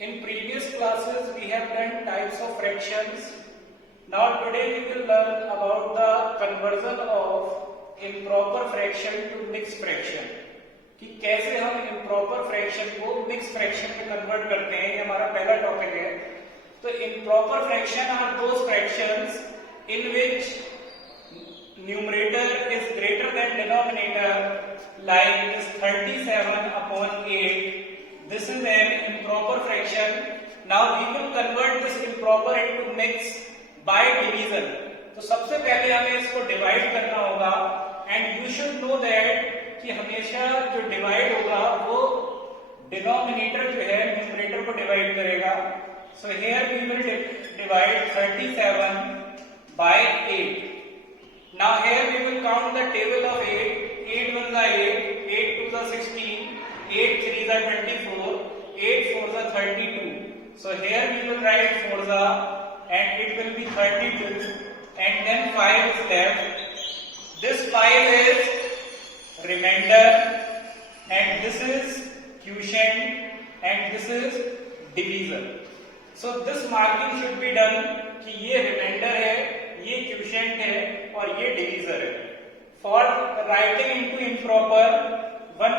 In previous classes we have done types of fractions. Now today we will learn about the conversion of improper fraction to mixed fraction. कि कैसे हम improper fraction को mixed fraction में convert करते हैं, ये हमारा पहला टॉपिक है. तो improper fraction are those fractions in which numerator is greater than denominator, like this 37 upon 8. This is an improper fraction. Now we will convert this improper into mixed by division. तो सबसे पहले हमें इसको divide करना होगा, and you should know that कि हमेशा जो डिवाइड होगा वो डिनोमिनेटर जो है न्यूमरेटर को डिवाइड करेगा. So here we will divide 37 by 8. Now here we will count the table of 8. 8 1 is 8, 8 2 is 16, 8 3 is 24, 8 4 is 32. So here we will write 4 and it will be 32, and then 5 is left. This 5 is remainder, and this is quotient, and this is divisor. So this marking should be done कि ये remainder है, ये quotient है और ये divisor है. For writing into improper, one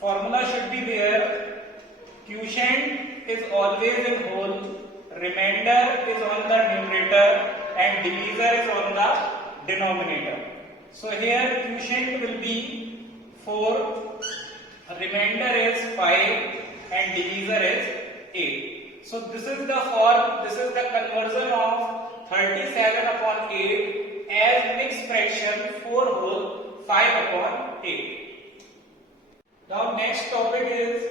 formula should be there. Quotient is always in whole, remainder is on the numerator, and divisor is on the denominator. So here quotient will be 4, remainder is 5, and divisor is 8. So this is the conversion of 37 upon 8 as mixed fraction 4 whole 5 upon 8. Now next topic is,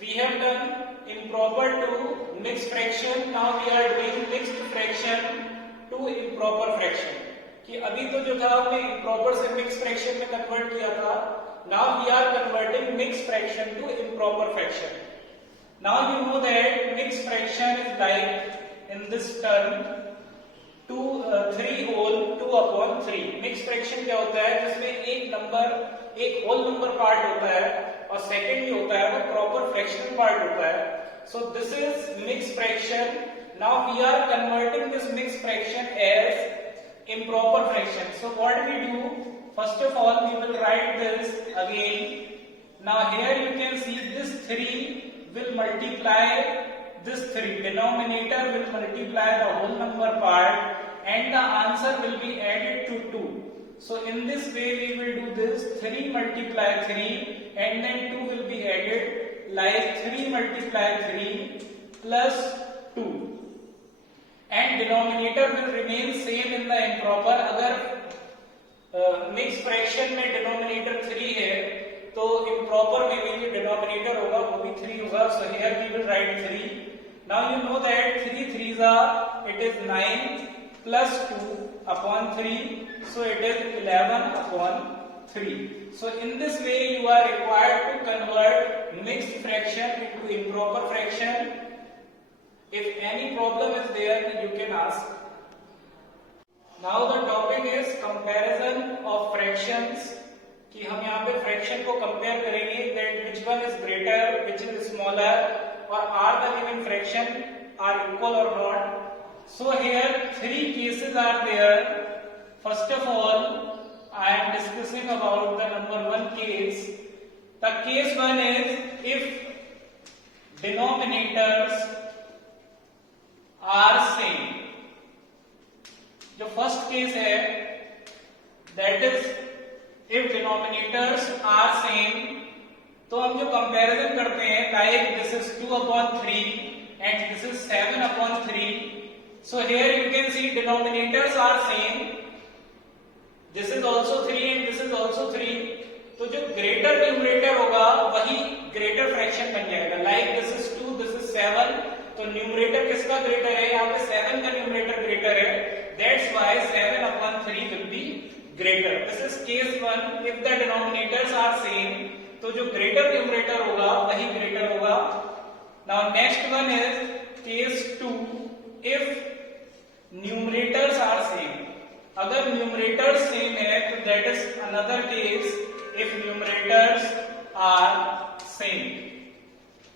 we have done improper to mixed fraction. Now we are doing mixed fraction to improper fraction. कि अभी तो जो था हमने improper से mixed fraction में convert किया था. Now we are converting mixed fraction to improper fraction. Now you know that mixed fraction is like in this term 3 whole 2 upon 3. mixed fraction क्या होता है, जिसमें एक नंबर एक whole number part होता है और second जो होता है वो proper fractional part होता है. So this is mixed fraction. Now we are converting this mixed fraction as improper fraction. So what we do, first of all we will write this again. Now here you can see this 3 will multiply this 3, denominator will multiply the whole number part, and the answer will be added to 2. So in this way we will do this, 3 multiply 3 and then 2 will be added, like 3 multiply 3 plus 2, and denominator will remain same in the improper. अगर mixed fraction में denominator 3 है तो improper में भी जो denominator होगा वो भी 3 होगा. So here we will write 3. Now you know that 3 3s are, it is 9 plus 2 upon 3, so it is 11 upon 3. So in this way you are required to convert mixed fraction into improper fraction. If any problem is there you can ask. Now the topic is comparison of fractions. कि हम यहाँ पे fraction को compare करेंगे, that which one is greater, which is smaller, or are the given fraction are equal or not. So here 3 cases are there. First of all I am discussing about the number 1 case. The case 1 is if denominators are same. जो first case है that is if denominators are same, तो हम जो comparison करते हैं, like this is 2 upon 3 and this is 7 upon 3. So here you can see denominators are same. This is also 3 and this is also 3. तो जो greater numerator होगा वही greater fraction बन जाएगा. Like this is 2, this is 7. तो numerator किसका greater है? यहाँ पे 7 का numerator greater है. That's why 7 upon 3 will be greater. This is case 1. If the denominators are same, तो जो greater numerator होगा वही greater होगा. Now next one is case 2. If numerators are same. अगर numerators same है तो that is another case if numerators are same.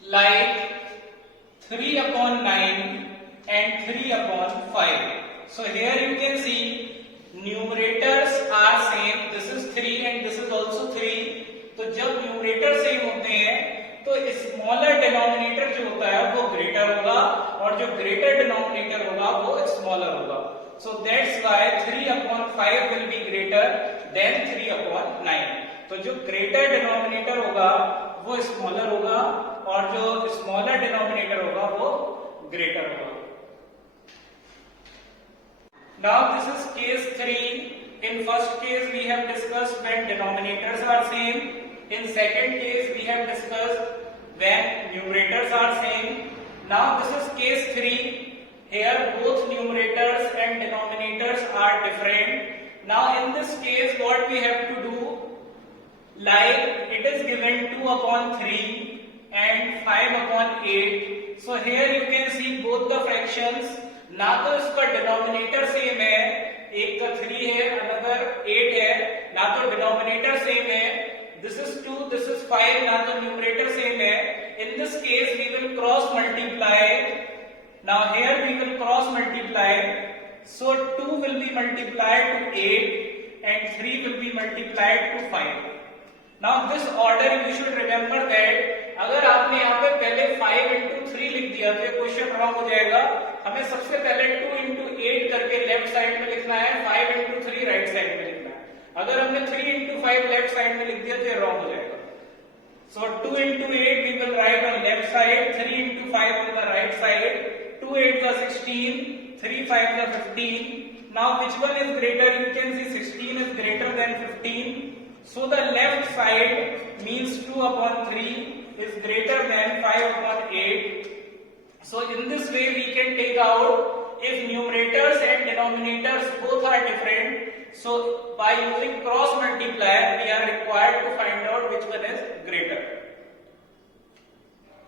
Like 3 upon 9 and 3 upon 5. So here you can see numerators are same. This is 3 and this is also 3. तो जब numerator same होते हैं तो smaller denominator जो होता है वो ग्रेटर होगा और जो ग्रेटर डिनोमिनेटर होगा वो स्मॉलर होगा. So that's why 3 upon 5 will be greater than 3 upon 9. तो जो ग्रेटर डिनोमिनेटर होगा वो स्मॉलर होगा और जो स्मॉलर डिनोमिनेटर होगा वो ग्रेटर होगा. Now this is case 3. In first case we have discussed when denominators are same. In second case we have discussed when numerators are same. Now this is case 3. Here both numerators and denominators are different. Now in this case what we have to do, like it is given 2 upon 3 and 5 upon 8. So here you can see both the fractions. ना तो इसका denominator same है, एक का 3 है another 8 है, ना तो डिनोमिनेटर सेम है, दिस इज 2 दिस इज 5, ना तो न्यूमरेटर सेम है. In this case we will cross multiply. Now here we will cross multiply. So 2 will be multiplied to 8 and 3 will be multiplied to 5. Now this order you should remember that अगर आपने यहाँ पे पहले 5 into 3 लिख दिया तो question wrong हो जाएगा. हमें सबसे पहले 2 into 8 करके लेफ्ट साइड में लिखना है, 5 into 3 राइट साइड में लिखना है. अगर हमने 3 into 5 लेफ्ट साइड में लिख दिया तो ये रॉन्ग हो जाएगा. So 2 into 8 we will write on left side, 3 into 5 on the right side. 2 8 is 16, 3 5 is 15. Now which one is greater? You can see 16 is greater than 15. So the left side means 2 upon 3 is greater than 5 upon 8. So in this way we can take out if numerators and denominators both are different. So by using cross multiplier we are required to find